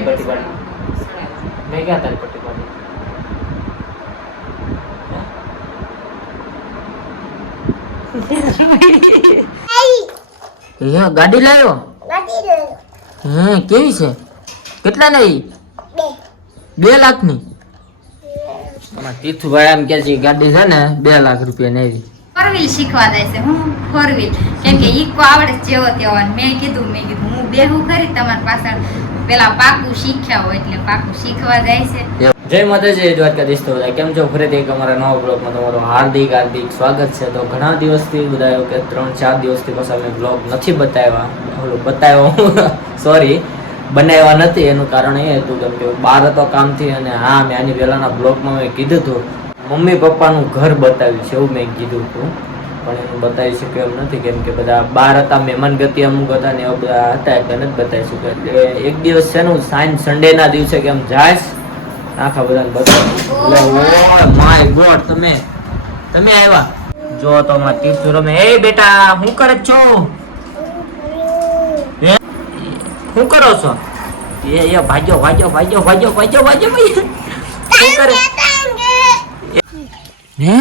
કઈ પટ્ટી પાડી. મેં ક્યાં તારી પટ્ટી પાડી? ગાડી લાવ્યો હે કેવી છે? કેટલા ની બે લાખની તીથુભાઈ એમ કે છે ગાડી છે ને બે લાખ રૂપિયા ની આવી. ફોર વ્હીલ શીખવા જાય છે હું ફોર વ્હીલ કેમ કે ઈકો આવડે છે જેવો તેવો મેં કીધું મેં કીધું હું બેહું ખરી તમારી પાછળ. પેલા પાકું શીખ્યા હોય એટલે પાકું શીખવા જાય છે. જય માતાજી દ્વારકાધીશ તો કેમ છો? ફરીથી અમારા નવા બ્લોગમાં તમારું હાર્દિક હાર્દિક સ્વાગત છે. તો ઘણા દિવસથી બધા કે ત્રણ, ચાર દિવસથી પછી મેં બ્લોગ નથી બતાવ્યા. ઓલું બતાવ્યો સોરી બનાવ્યા નથી. એનું કારણ એ હતું કેમ કે બહાર હતો કામથી અને હા, મેં આની પહેલાંના બ્લોગમાં મેં કીધું હતું. મમ્મી પપ્પાનું ઘર બતાવ્યું છે એવું મેં કીધું હતું. પણ એનું બતાવી શક્યો એમ નથી કેમ કે બધા બહાર હતા મહેમાન ગતિ અમુક હતા ને એવા બધા હતા એટલે નથી બતાવી શક્યો. એટલે એક દિવસ છે ને સાંજ સન્ડેના દિવસે કેમ જાય આખા બધાને બતાવું. માય ગોડ તમે તમે આવ્યા? જો તો અમાર તીર્થ રમે. એ બેટા હું કરે છો? હે? શું કરો છો? એ એ ભાગ્યો ભાગ્યો ભાગ્યો ભાગ્યો ભાગ્યો ભાગ્યો ભાઈ શું કરે? હે.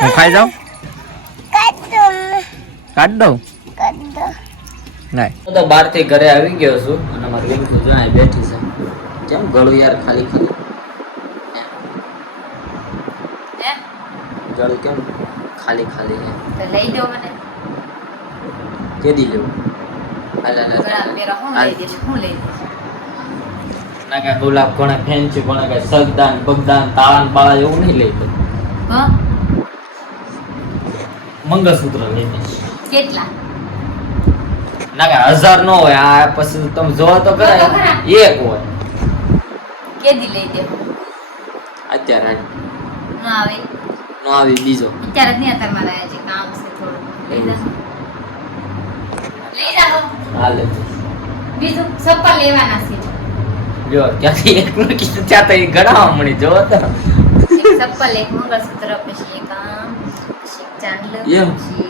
હું ખાઈ જાઉં? કાઢ. દઉં? નહીં હું તો બહારથી ઘરે આવી ગયો છું અને મારી બેન જો અહીં બેઠી છે. કેમ ગળું યાર ખાલી ખાલી? ગળું કેમ ખાલી ખાલી હે? તો લઈ દો મને. કેદી લેવું? હાલ હાલ હું લઈ દઈશ? હું લઈ દઈશ? ના કાંઈ ગુલાબ કોણે છે કોણે કાંઈ સગદાન બગદાન તાળાન બાળા એવું નહીં લઈ હા? મંગળસૂત્ર લઈ કેટલા? ના કાંઈ હજાર નો હોય આ પછી તમે જોવો તો ખરા જો તો ખરા. એક હોય. કેદી લઈ દે. અત્યારે ન આવે? નો આવે બીજો. અત્યારે જ નહીં અત્યારે મારે હજી કામ છે થોડું. લઈ જાઓ. હાલે. બીજું સપ્પા લેવાના છે. જો ક્યાંથી એક મૂકી ત્યાં તો એ ગણાવા મળી જો તો. ચપ્પલ એક મંગળસૂત્ર પછી એક આમ પછી ચાંદલો પછી આમ પછી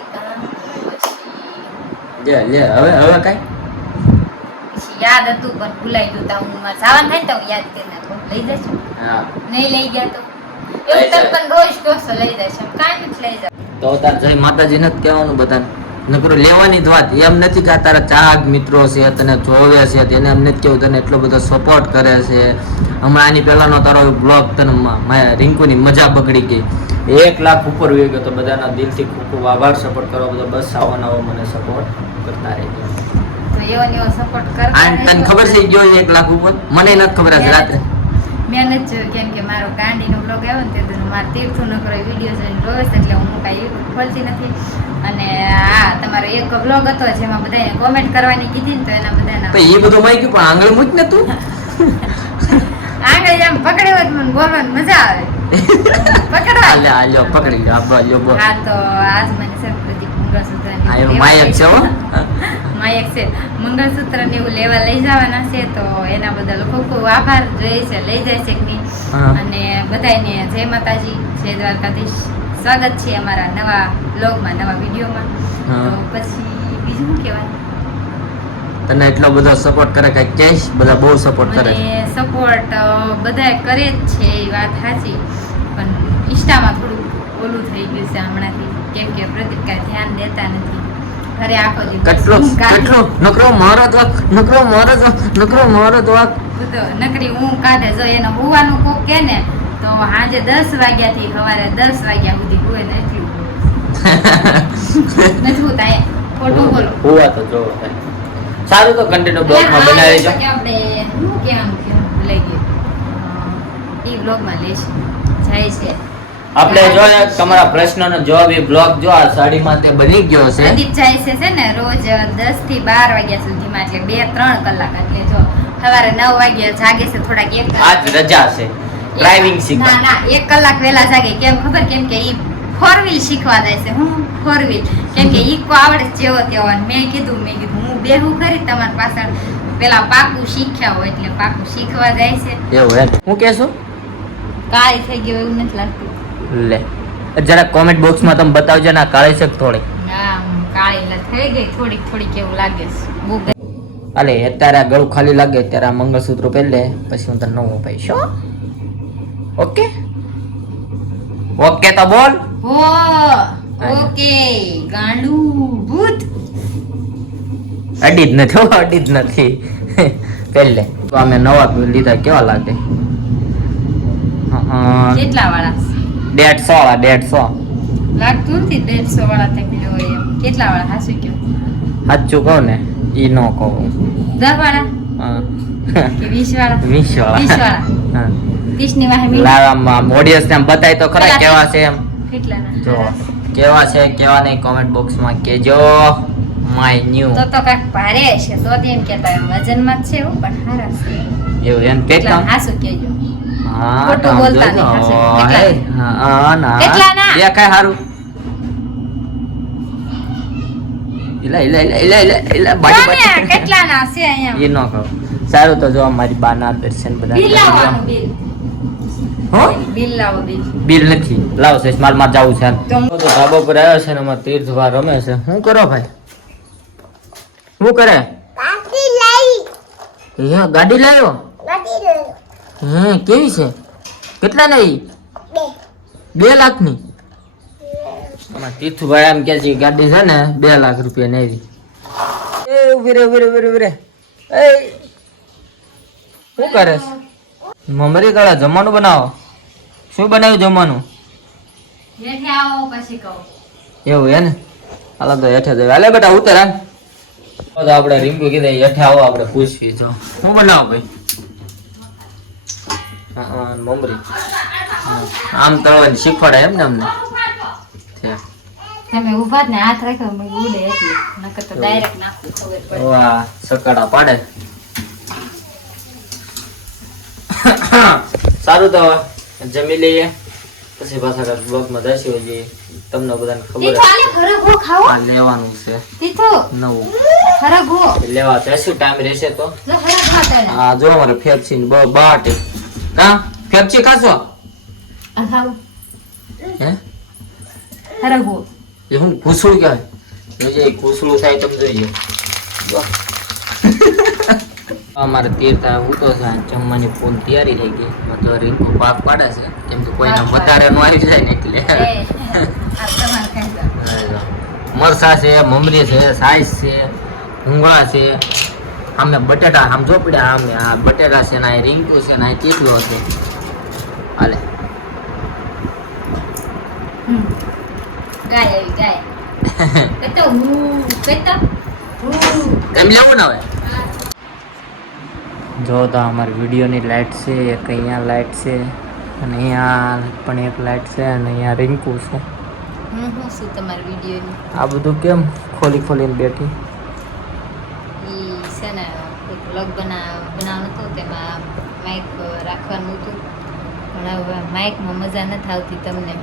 લે લે હવે હવે કઈ? પછી યાદ હતું પણ ભૂલાઈ ગયું તા. હું મારે સાવન થાય તો યાદ કરી નાખો. લઈ જશો હા. નહીં લઈ ગયા તો. એવું પણ રોજ છો લઈ જશો કાંઈ નથી લઈ જાવ તો તાર જય માતાજી નથી કહેવાનું બધાને. નકરું લેવાની જ વાત. એમ નથી કે તારા ચાહક મિત્રો છે તને જોવે છે તેને એમ નથી કેવું તને એટલો બધો સપોર્ટ કરે છે. હમણાં આની પહેલાનો તારો બ્લોગ તને રિંકુની મજા બગડી ગઈ. એક લાખ ઉપર વી ગયો તો બધાના દિલથી ખૂબ ખૂબ આભાર સપોર્ટ કરો બધો બસ આવો નવો મને સપોર્ટ કરતા રહેજો. તને ખબર છે ગયો એક લાખ ઉપર? મને નથી ખબર રાત્રે. મેં નથી જોયું કેમ કે મારો ગાંડીનો બ્લોગ આવ્યો ને તે મારા મારે તીર્થુ ન કરો વીડિયો જોઈને જોયો છે એટલે હું કાંઈ યુટ્યુબ ખોલતી નથી. અને હા તમારો એક બ્લોગ હતો જેમાં બધાને કોમેન્ટ કરવાની કીધી ને તો એના બધાના એ બધું માઈ ગયું પણ આંગળ મૂજ ને તું. આગળ આમ પકડ્યો હોત મને બોલવાની મજા આવે. પકડવા આલે આલે પકડી લ્યો આ બોલ. હા તો આજ મને છે બધી મંગળસૂત્ર આ એનું માયક છે હો. માયક છે ને એવું લેવા લઈ જવાના છે તો એના બદલ ખૂબ ખૂબ આભાર. જોઈએ છે લઈ જાય છે. અને બધાને જય માતાજી જય દ્વારકાધીશ. સ્વાગત છે અમારા નવા બ્લોગમાં નવા વિડીયોમાં. તો પછી બીજું શું કહેવાય તને એટલો બધો સપોર્ટ કરે કે કેશ બધા બહુ સપોર્ટ કરે સપોર્ટ બધા કરે જ છે એ વાત સાચી. પણ ઇન્સ્ટામાં થોડું ઓલું થઈ ગયું છે હમણાંથી. કેમ કે પ્રદીપ ધ્યાન દેતા નથી. ઘરે આખો દિવસ. કેટલો કેટલો નકરો મારો જ નકરો મારો જ નકરો મારો જ નકરી ઊંઘ કાઢે જો એને હોવાનું કોક કે ને તો સાંજે દસ વાગ્યાથી સવારે દસ વાગ્યા સુધી હુએ ને એટલું નથી હોતા ખોટું બોલો. હોવા તો જો સારું તો કન્ટિન્યુ બ્લોગમાં એટલે બનાવી દેજો આપણે શું કહેવાનું કે ભૂલાઈ ગયું એ બ્લોગમાં લેશું જાય છે. આપણે જો તમારા પ્રશ્નનો જવાબ એ બ્લોગ જો આ સાડીમાં તે બની ગયો છે. પ્રદીપ જાય છે છે ને રોજ 10 થી બાર વાગ્યા સુધીમાં એટલે બે ત્રણ કલાક એટલે જો સવારે નવ વાગ્યા જાગે છે થોડાક એક આજ રજા છે. ડ્રાઇવિંગ ના ના એક કલાક વહેલા જાગે. કેમ ખબર? કેમ કે ઈ ફોર વ્હીલ શીખવા જાય છે. હું ફોર વ્હીલ કેમ કે ઈકો આવડે જેવો તેવો. મેં કીધું મેં કીધું હું બેહું કરી તમારી પાછળ. પેલા પાકું શીખ્યા હોય એટલે પાકું શીખવા જાય છે. એવું એમ. હું કહેશું કાંઈ થઈ ગયું એવું નથી લાગતું. લે. જરા કોમેન્ટ બોક્સમાં તમે બતાવજો ના કાળી છે થોડી ના કાળી એટલે થઈ ગઈ. થોડીક થોડીક એવું લાગે છે. અલે અત્યારે આ ગળું ખાલી લાગે ત્યારે આ મંગળસૂત્ર પહેરી પછી હું તને નવું અપાઈશ ઓકે? ઓકે તો બોલ. હો ઓકે. ગાંડુ ભૂત. અડી જ નથી હો, અડી જ નથી. પહેલે તો અમે નવા લીધા કેવા લાગે? કેટલા વાળા. દેડસો વાળા દેડસો લાગતું નથી દેડસો વાળા તે મળ્યો હોય એમ. કેટલા વાળા? હાસુ કયો. હાચું કહો ને ઈ ન કહો. દસ વાળા? હા. કે વીસ વાળા? વીસ વીસ વાળા. વાળા હા. ત્રીસની વાહે લાવામાં ઓડિયન્સ ને બતાય તો ખરા કેવા છે એમ? જો કેવા છે કેવા નહીં કોમેન્ટ બોક્સમાં કેજો. માય ન્યુ તો તો કાંઈક ભારે છે તો એમ કેતા હોય, વજનમાં જ છે એવું પણ હારા છે. એવું એમ કેટલા? હાસુ કહેજો. હા ખોટું બોલતા નહીં, હા, ના. એ કહો સારું તો જો અમારી બાના દર્શન બધા બિલ નથી. લાવ છે મારમાં છે. તો હું- તો ધાબા પર આવ્યો છે ને અમાર રમે છે. શું કરો ભાઈ? શું કરે? હે ગાડી લાવ્યો હે કેવી છે? કેટલા ની બે. લાખની અમાર તીર્થભાઈ એમ કે છે ગાડી છે ને બે લાખ રૂપિયા ને એ ઊભી રે ઊભી રે ઊભી રે ઊભી રે. એ શું કરે? મમરી કાળા જમવાનું બનાવો. શું બનાવ્યું જમવાનું? હેઠે આવો પછી કહું. એવું હે ને? હાલો તો હેઠે જઈએ. હાલે બેટા ઉતર હાલ. તો આપણે રીંગુ કીધે હેઠે આવો આપણે પૂછવી જો. શું બનાવો ભાઈ? મમરી આમ તળવાની શીખવાડે એમ ને અમને? તમે ઊભા ને હાથ રાખ્યો મે ઉડે એટલે. નકર તો ડાયરેક્ટ નાખું ખબર પડે. વાહ સકાડા પાડે. સારું તો જમી લઈએ. પછી પાછા બ્લોગમાં જશે હોય તમને બધાને ખબર આ લેવાનું છે. નવું. લેવા જઈશું ટાઈમ રહેશે તો. હા જો અમારે ફેફસી ને બ- બાટે. કા? ફેફસી ખાશો ખાવો હે? ખરગવો એ હું કુસળું કહેવાય. એ કુસળું થાય તમે જોઈએ અમારે તીર્થ ઉતો છે જમવાની ફૂલ તૈયારી થઈ ગઈ. તો રીંકુ પાક પાડે છે. કેમ કે કોઈને વધારે નો આવી જાય ને એટલે. મરસા છે મમરી છે સાઈઝ છે ભૂંગળા છે આમે બટેટા આમ જો પડ્યા આમે આ બટેટા છે ને રીંગુ છે ને આ ચીકલો છે. હાલે. ગાય આવી ગાય. કતો હું કતો એમ લેવું ને હવે? જો તો અમારી વિડીયોની લાઇટ છે એક અહીંયા લાઇટ છે અને અહીંયા પણ એક લાઇટ છે અને અહીંયા રિંકુ છે. હું હું શું તમારા વિડીયોની? આ બધું કેમ ખોલી ખોલીને બેઠી? છે ને એક વ્લોગ બના બનાવવાનું હતું તેમાં માઇક રાખવાનું હતું. પણ હવે માઇકમાં મજા નથી આવતી તમને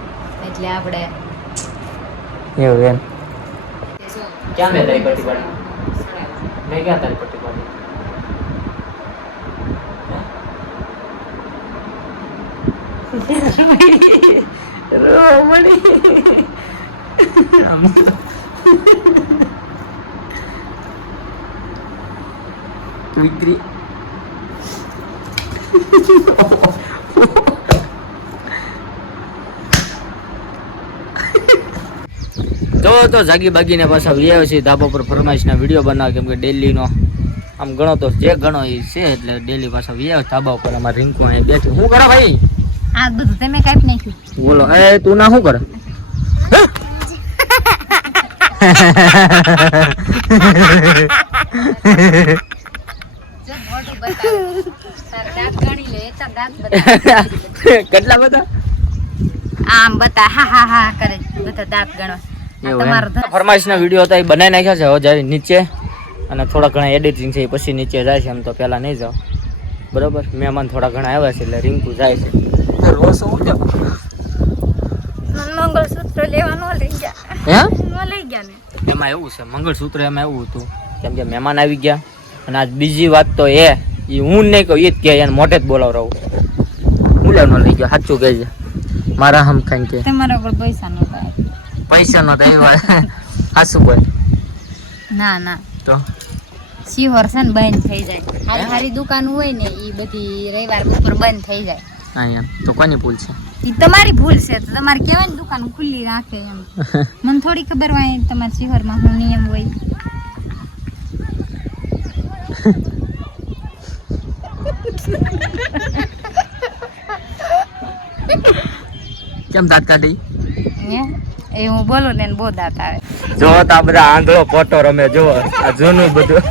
એટલે આપણે એવું એમ. ક્યાં મેં તારી પટ્ટી પાડી? મેં ક્યાં તારી પટ્ટી પાડી? રોમણી. કુતરી તો તો જાગી બાગીને પાછા વ્યાવ છે ધાબા પર ફરમાઈશના વીડિયો બનાવે કેમ કે ડેલીનો. આમ ગણો તો જે ગણો એ છે એટલે ડેલી પાછા વ્યાવ ધાબા ઉપર. અમારે રિંકુ અહીં બેઠી. શું કરો ભાઈ? આ બધું તમે કાપી નાખ્યું. બોલો. એ તું ના શું કરે? બતાવ કેટલા બધા? આમ બતા હા હા હા કરે. બધા દાંત ગણો. આ એવું ફરમાઈશના વીડિયો હતા એ બનાવી નાખ્યા છે હવે જાય નીચે. અને થોડા ઘણા એડિટિંગ છે એ પછી નીચે જાય છે એમ તો પહેલાં નહીં જાઓ. બરોબર? મહેમાન થોડા ઘણા આવ્યા છે એટલે રિંકુ જાય છે. રોસો ઉઠ્યો મંગળસૂત્ર લેવા ન લઈ ગયા. હે? લઈ ગયા ને. એમાં એવું છે મંગળસૂત્ર એમાં એવું હતું. કેમ કે મહેમાન આવી ગયા. અને આજ બીજી વાત તો એ એ હું નહીં કહું એ જ કહે એને મોઢે જ બોલાવ હું લેવાનો લઈ ગયો સાચું કહે છે મારા હમ ખાઈ કે. તમારા પર પૈસા નો થાય. પૈસા નો થાય સાસુ બોલ. ના ના. તો? સિહોર છે ને બંધ થઈ જાય. હારી હારી દુકાન હોય ને એ બધી રવિવાર બપોર બંધ થઈ જાય. અહીંયા તો કોની ભૂલ છે? એ તમારી ભૂલ છે તો તમારે કહેવાય ને દુકાન ખુલ્લી રાખે એમ. મને થોડી ખબર હોય તમારા સિહોરમાં હું નિયમ હોય. કેમ દાંત કાઢી? એ હું બોલું ને બહુ દાંત આવે. જો તા બધા આંધળો ફોટો રમે જો. આ જૂનું બધું.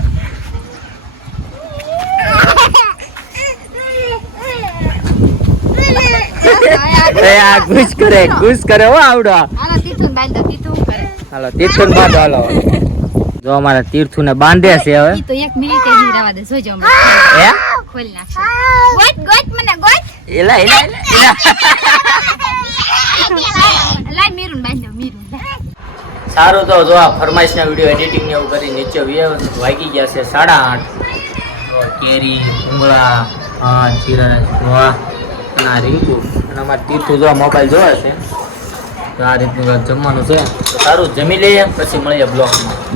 એ આ ઘૂસ કરે ઘૂસ કરે હો આવડો. હાલો તીથું બાંધો તીથું હાલો તીર્થુન બાંધો જો અમારા તીર્થુને બાંધે છે હવે. એક મિનિટ ખોલી નાખશે. ગોત ગોત મને ગોત. એલા એલા એલા, એલા લાય મીરું બાંધો મીરું સારું તો જો આ ફરમાઈશના વીડિયો એડિટિંગ ને એવું કરી નીચે વાગી ગયા છે સાડા આઠ. કેરી ઉમળા હા જીરા જોવા અને આ રીંગુ. અને અમારે તીર્થું જોવા મોબાઈલ જોવે છે. તો આ રીતનું જમવાનું છે. તો સારું જમી લઈએ પછી મળીએ બ્લોગમાં.